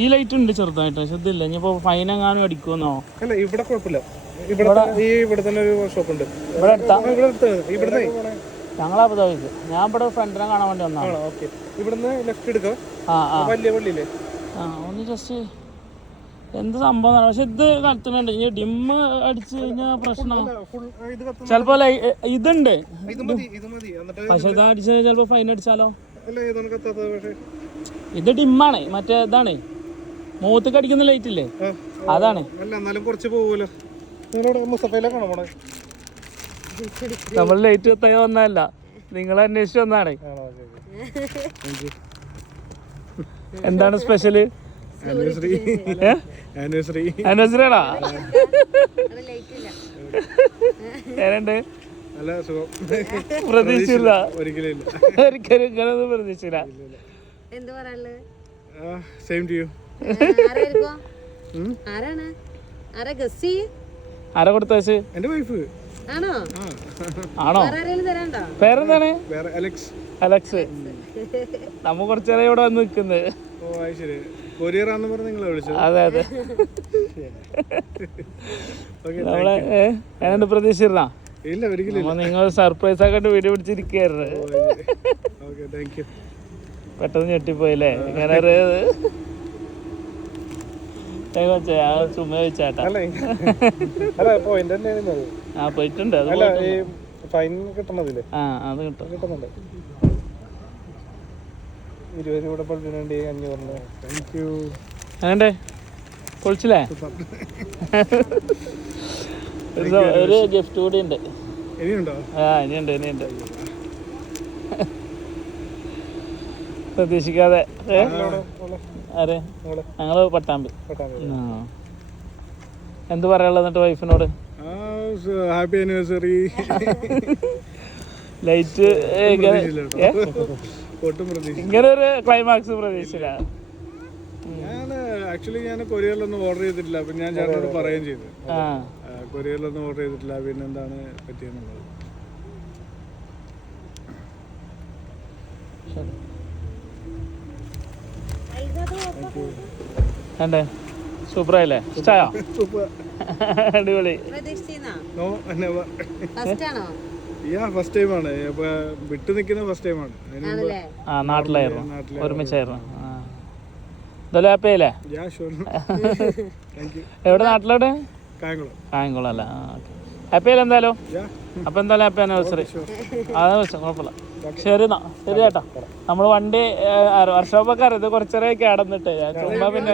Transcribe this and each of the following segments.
ഈ ലൈറ്റ് ഉണ്ട് ചെറുതായിട്ട്, പക്ഷെ ഇതില്ല. ഇനിയിപ്പോ ഫൈൻ എങ്ങാനും അടിക്കുമെന്നോ? അല്ല ഇവിടെ കുഴപ്പമില്ല. ഇവിടെ തന്നെ ഒരു ഷോപ്പ് ഉണ്ട്. ഇവിടെ ഞങ്ങൾ അബുദാബിക്ക്. ഞാൻ ഇവിടെ ഫ്രണ്ടിനെ കാണാൻ വേണ്ടി വന്നാണ്. ഇവിടുന്ന് ലെഫ്റ്റ് എടുക്കാം. വലിയ പള്ളിയില്ലേ? ഒന്ന് ജസ്റ്റ് എന്ത് സംഭവം. പക്ഷെ ഇത് കത്തുന്നുണ്ട്. ഈ ഡിമ്മ് അടിച്ചു കഴിഞ്ഞാൽ പ്രശ്നം. ചിലപ്പോ ഇതുണ്ട്, പക്ഷെ ഇത് അടിച്ചു ചിലപ്പോ ഫൈൻ അടിച്ചാലോ? ഇത് ഡിമ്മാണ്, മറ്റേ ഇതാണ് മുഖത്തേക്ക് അടിക്കുന്ന ലൈറ്റ് ഇല്ലേ, അതാണ്. നമ്മൾ ലൈറ്റ് എത്താൻ വന്നതല്ല, നിങ്ങൾ അന്വേഷിച്ച് വന്നാണ്. എന്താണ് സ്പെഷ്യല്? ആനിവേഴ്സറിയാണോ? ഏതുണ്ട്? പ്രതീക്ഷിച്ചില്ല, ഒരിക്കലും ഇങ്ങനൊന്നും പ്രതീക്ഷിച്ചില്ല. ആരാ കൊടുത്തയച്ച്? എന്റെ വൈഫ്. ആണോ? പേരെന്താണ്? അലക്സ്. നമ്മ കുറച്ചേരം ഇവിടെ വന്ന് നിക്കുന്നത്. അതെ അതെ. നമ്മളെ ഞാനെന്ത് പ്രതീക്ഷിച്ചിരുന്നാ? നിങ്ങൾ സർപ്രൈസ് ആക്കിട്ട് വീഡിയോ പിടിച്ചിരിക്കുകയായിരുന്നു. പെട്ടെന്ന് ഞെട്ടിപ്പോയില്ലേ? ഇങ്ങനെ ചുമ്മാ ചോദിച്ചാട്ടാ. പോയിട്ടുണ്ട്. അത് കിട്ടും. അങ്ങനെ പൊളിച്ചില്ലേ? ഒരു ഗിഫ്റ്റ് കൂടി ഉണ്ട്. ഇനിയുണ്ട്. പ്രതീക്ഷിക്കാതെ. ആരെ? ഞങ്ങള് പട്ടാമ്പി. എന്ത് പറയാനുള്ളത് എന്നിട്ട് വൈഫിനോട്? Happy anniversary. ലൈറ്റ് ഇങ്ങനെ ഒരു ക്ലൈമാക്സ് പ്രതീക്ഷിച്ചില്ല. ഞാൻ കൊറിയറിലൊന്നും ഓർഡർ ചെയ്തിട്ടില്ല. അപ്പൊ ഞാൻ ചേട്ടനോട് പറയുകയും ചെയ്തു, കൊറിയറിലൊന്നും ഓർഡർ ചെയ്തിട്ടില്ല, പിന്നെ എന്താണ് പറ്റിയെന്നുള്ളത്. അല്ലേ സൂപ്പറായില്ലേ? ഇഷ്ടായോ? അടിപൊളി. ഫസ്റ്റ് ടൈമാണ് വിട്ടു നിൽക്കുന്ന. ഫസ്റ്റ് ടൈമാണ്. നാട്ടിലായിരുന്നു, ഒരുമിച്ചായിരുന്നു. ഇതല്ലേ ഹാപ്പിയല്ലേ? എവിടെ? നാട്ടിലോട്ട് കായംകുളം അല്ലേ? ഹാപ്പിയല്ലേ? എന്തായാലും അപ്പൊ എന്തായാലും ഹാപ്പി ആനിവേഴ്സറി. കുഴപ്പമില്ല. ശരി ചേട്ടാ. നമ്മള് വണ്ടി വർക്ക്ഷോപ്പൊക്കെ അറിയാം. ഇത് കുറച്ചേരം കിടന്നിട്ട് ചുമ്മാ പിന്നെ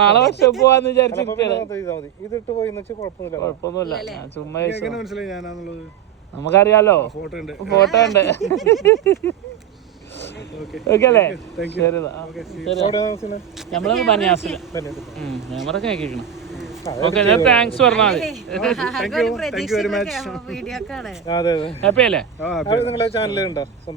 നാളെ വർക്ക്ഷോപ്പ് പോവാന്ന് വിചാരിച്ചിരിക്കുകയാണ്. കുഴപ്പമൊന്നുമില്ല. ചുമ്മാ നമുക്കറിയാലോ, ഫോട്ടോ ഉണ്ട്. ഓക്കെ അല്ലേ? ശരി. നമ്മള് ബനിയാസില് ക്യാമറ കേൾക്കണം. ഓക്കെ, താങ്ക്സ് പറഞ്ഞാൽ മതി. ഹാപ്പി അല്ലേ? നിങ്ങളെ ചാനലുണ്ടോ?